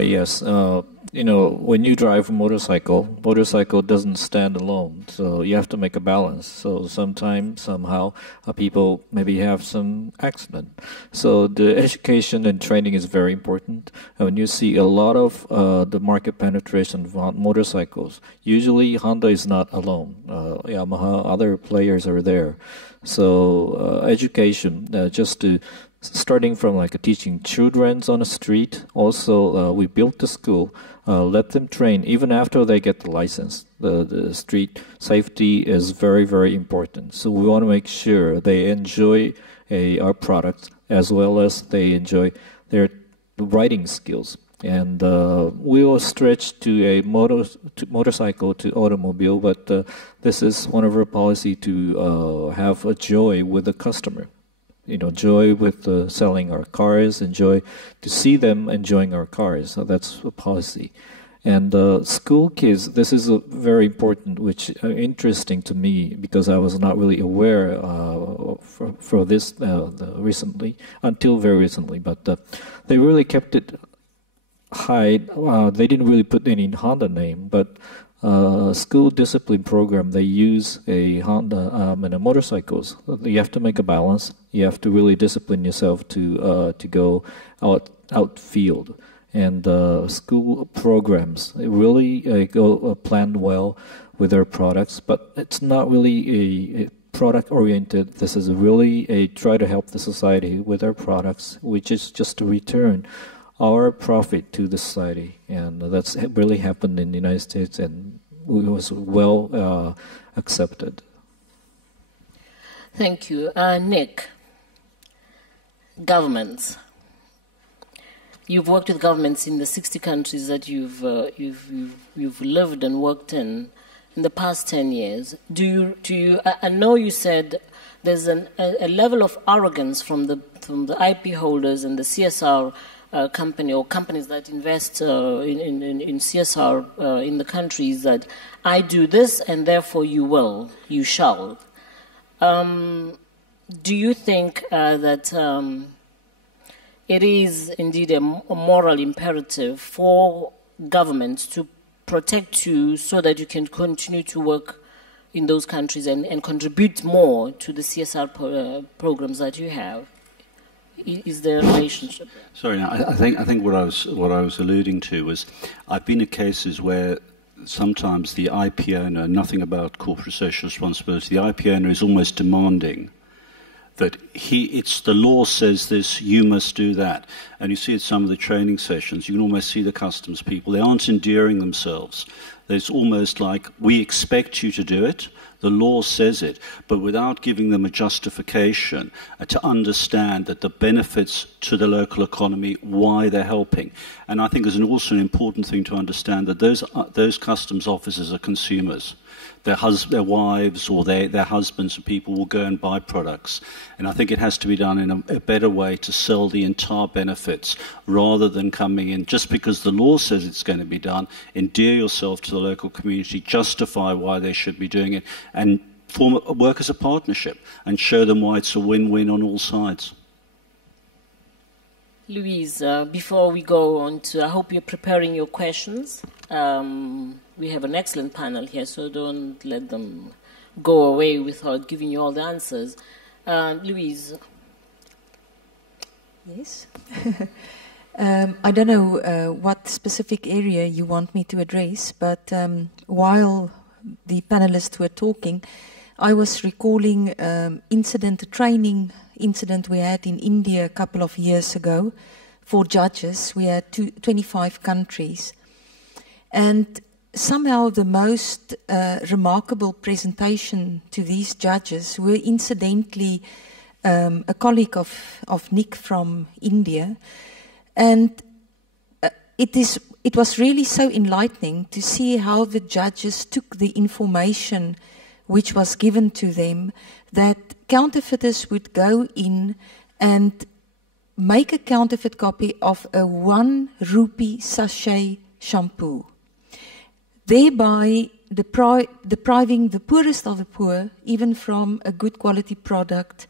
Yes. When you drive a motorcycle doesn't stand alone. So you have to make a balance. So sometimes, somehow, people maybe have some accident. So the education and training is very important. When you see a lot of the market penetration of motorcycles, usually Honda is not alone. Yamaha, other players are there. So education, just to starting from like teaching children on the street. Also, we built the school, let them train even after they get the license. The street safety is very, very important. So we want to make sure they enjoy our products as well as they enjoy their riding skills. And we will stretch to a motorcycle to automobile, but this is one of our policy to have a joy with the customer. Joy with selling our cars, enjoy to see them enjoying our cars. So that's a policy. And school kids, this is very important, which interesting to me because I was not really aware for this recently, until very recently. But they really kept it high. They didn't really put any Honda name, but school discipline program, they use a Honda and a motorcycles. You have to make a balance. You have to really discipline yourself to go outfield. And school programs really go planned well with their products, but it's not really a product oriented. This is really a try to help the society with our products, which is just to return our profit to the society, and that's really happened in the United States, and it was well accepted. Thank you, Nick. Governments. You've worked with governments in the 60 countries that you've lived and worked in the past 10 years. Do you? I know you said there's a level of arrogance from the IP holders and the CSR. Company or companies that invest in CSR in the countries that I do this and therefore you shall. Do you think that it is indeed a moral imperative for governments to protect you so that you can continue to work in those countries and contribute more to the CSR programs that you have? Is there a relationship? Sorry, I think what I was alluding to was I've been in cases where sometimes the IP owner, nothing about corporate social responsibility, the IP owner is almost demanding that it's the law says this, you must do that. And you see at some of the training sessions, you can almost see the customs people, they aren't endearing themselves. It's almost like, we expect you to do it, the law says it, but without giving them a justification to understand that the benefits to the local economy, why they're helping. And I think it's also an important thing to understand that those customs officers are consumers. Their wives or their husbands or people will go and buy products. And I think it has to be done in a better way to sell the entire benefits rather than coming in just because the law says it's going to be done, endear yourself to the local community, justify why they should be doing it, and work as a partnership and show them why it's a win-win on all sides. Louise, before we go on to, I hope you're preparing your questions. We have an excellent panel here, so don't let them go away without giving you all the answers. Louise. Yes. I don't know what specific area you want me to address, but while the panelists were talking, I was recalling a training incident we had in India a couple of years ago for judges. We had 25 countries. And somehow the most remarkable presentation to these judges were incidentally a colleague of Nick from India. And it was really so enlightening to see how the judges took the information which was given to them, that counterfeiters would go in and make a counterfeit copy of a 1 rupee sachet shampoo, thereby depriving the poorest of the poor even from a good quality product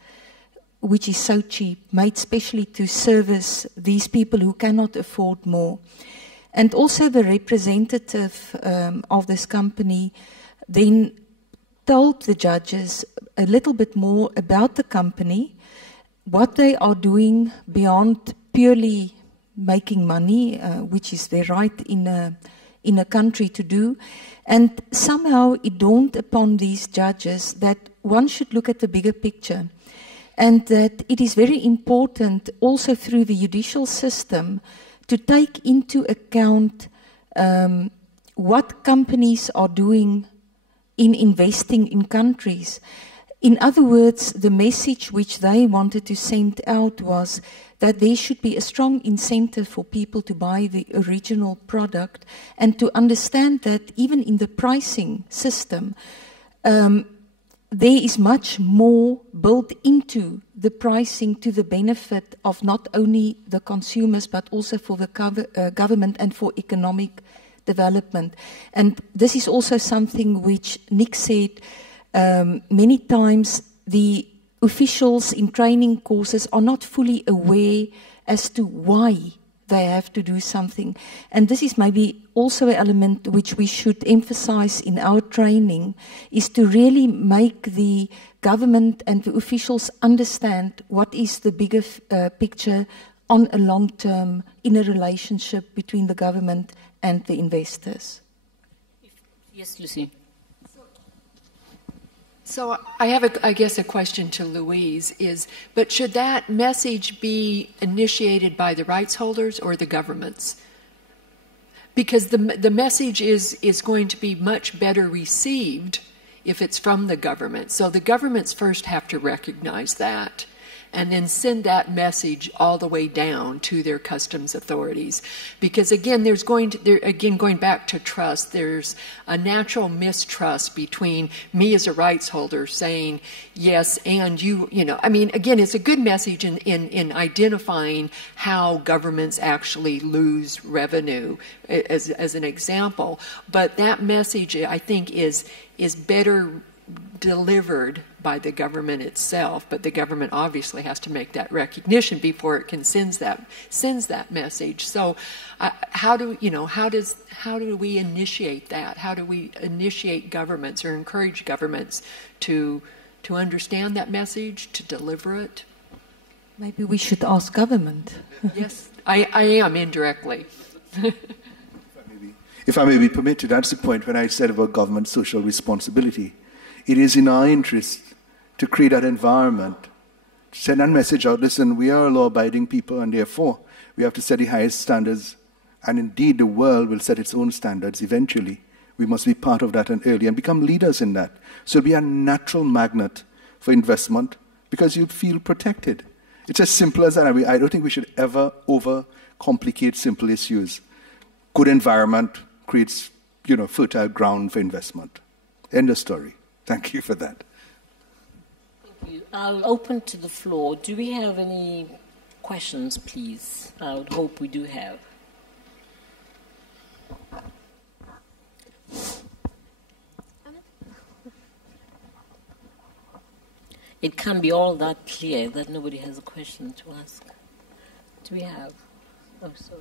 which is so cheap, made specially to service these people who cannot afford more. And also the representative of this company then told the judges a little bit more about the company, what they are doing beyond purely making money, which is their right in a country to do. And somehow it dawned upon these judges that one should look at the bigger picture, and that it is very important also through the judicial system to take into account what companies are doing in investing in countries. In other words, the message which they wanted to send out was that there should be a strong incentive for people to buy the original product, and to understand that even in the pricing system, there is much more built into the pricing to the benefit of not only the consumers but also for the government and for economic development. And this is also something which Nick said many times. The officials in training courses are not fully aware as to why they have to do something. And this is maybe also an element which we should emphasize in our training, is to really make the government and the officials understand what is the bigger picture on a long term in a relationship between the government and the investors. Yes, Lucy. So I have, I guess, a question to Louise is, but should that message be initiated by the rights holders or the governments? Because the message is going to be much better received if it's from the government. So the governments first have to recognize that, and then send that message all the way down to their customs authorities. Because again, going back to trust, there's a natural mistrust between me as a rights holder saying yes and you know. I mean, again, it's a good message in identifying how governments actually lose revenue as an example. But that message, I think, is better delivered by the government itself, but the government obviously has to make that recognition before it can sends that message. So, how do we initiate that? How do we initiate governments or encourage governments to understand that message, to deliver it? Maybe we should ask government. Yes, I am indirectly. If I may be permitted, that's the point when I said about government social responsibility. It is in our interest to create that environment, to send that message out, listen, we are law-abiding people, and therefore we have to set the highest standards, and indeed the world will set its own standards eventually. We must be part of that and early and become leaders in that. So it'll be a natural magnet for investment because you feel protected. It's as simple as that. I don't think we should ever overcomplicate simple issues. Good environment creates, fertile ground for investment. End of story. Thank you for that. Thank you. I'll open to the floor. Do we have any questions, please? I would hope we do have. It can't be all that clear that nobody has a question to ask. Do we have? Oh, sorry.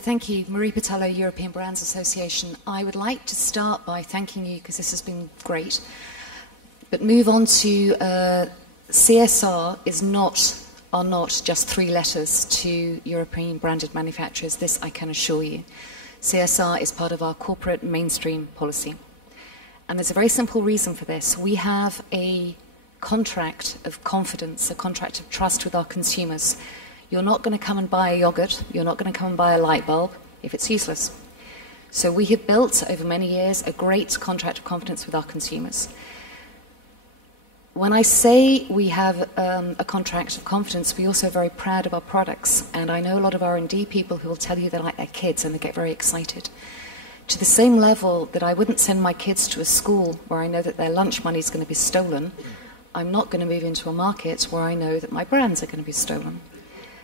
Thank you. Marie Patella, European Brands Association. I would like to start by thanking you because this has been great, but move on to CSR are not just three letters to European branded manufacturers. This I can assure you. CSR is part of our corporate mainstream policy. And there's a very simple reason for this. We have a contract of confidence, a contract of trust with our consumers. You're not going to come and buy a yogurt, you're not going to come and buy a light bulb if it's useless. So we have built over many years a great contract of confidence with our consumers. When I say we have a contract of confidence, we're also very proud of our products. And I know a lot of R&D people who will tell you they're like their kids and they get very excited. To the same level that I wouldn't send my kids to a school where I know that their lunch money is going to be stolen, I'm not going to move into a market where I know that my brands are going to be stolen.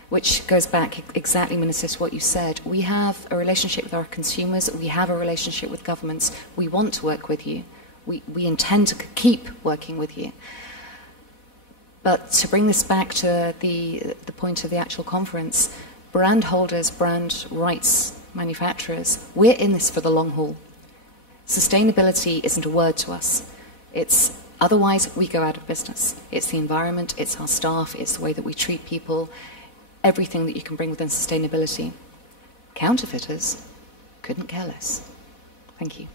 Which goes back exactly, Minister, to what you said. We have a relationship with our consumers. We have a relationship with governments. We want to work with you. We intend to keep working with you. But to bring this back to the point of the actual conference, brand holders, brand rights manufacturers, we're in this for the long haul. Sustainability isn't a word to us. It's otherwise we go out of business. It's the environment, it's our staff, it's the way that we treat people, everything that you can bring within sustainability. Counterfeiters couldn't care less. Thank you.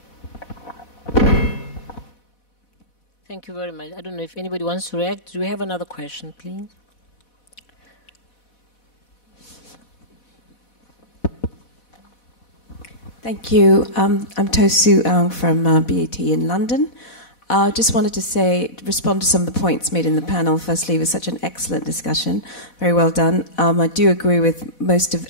Thank you very much. I don't know if anybody wants to react. Do we have another question, please? Thank you. I'm Tosu from BAT in London. Just wanted to respond to some of the points made in the panel. Firstly, it was such an excellent discussion. Very well done. I do agree with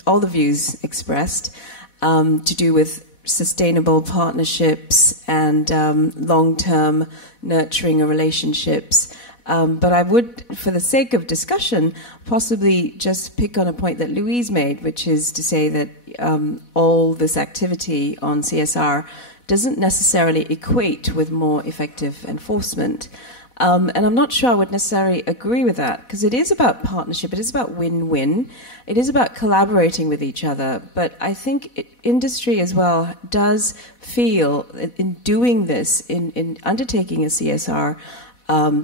all the views expressed to do with sustainable partnerships and long-term nurturing of relationships. But I would, for the sake of discussion, possibly just pick on a point that Louise made, which is to say that all this activity on CSR doesn't necessarily equate with more effective enforcement. And I'm not sure I would necessarily agree with that, because it is about partnership, it is about win-win, it is about collaborating with each other. But I think industry as well does feel, in doing this, in undertaking a CSR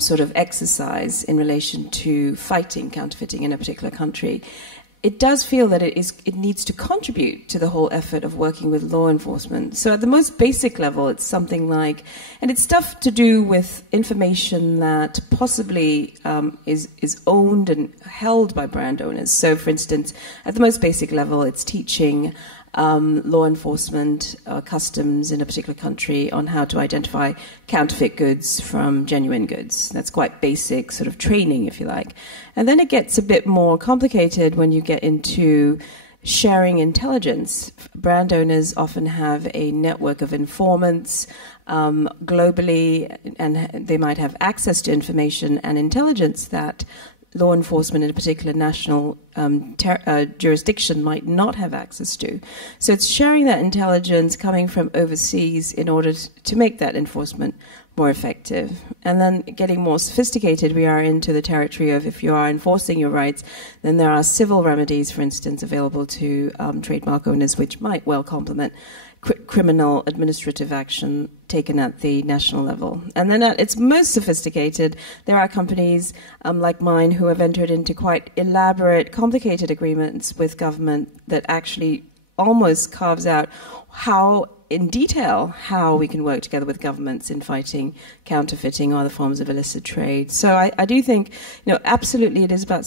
sort of exercise in relation to fighting counterfeiting in a particular country, it does feel that it needs to contribute to the whole effort of working with law enforcement. So at the most basic level, it's something like, and it's stuff to do with information that possibly is owned and held by brand owners. So for instance, at the most basic level, it's teaching law enforcement, customs in a particular country on how to identify counterfeit goods from genuine goods. That's quite basic sort of training, if you like. And then it gets a bit more complicated when you get into sharing intelligence. Brand owners often have a network of informants globally, and they might have access to information and intelligence that law enforcement in a particular national jurisdiction might not have access to. So it's sharing that intelligence coming from overseas in order to make that enforcement more effective. And then getting more sophisticated, we are into the territory of, if you are enforcing your rights, then there are civil remedies, for instance, available to trademark owners, which might well complement criminal administrative action taken at the national level. And then at its most sophisticated, there are companies like mine who have entered into quite elaborate, complicated agreements with government that actually almost carves out in detail how we can work together with governments in fighting counterfeiting or other forms of illicit trade. So I do think, absolutely it is about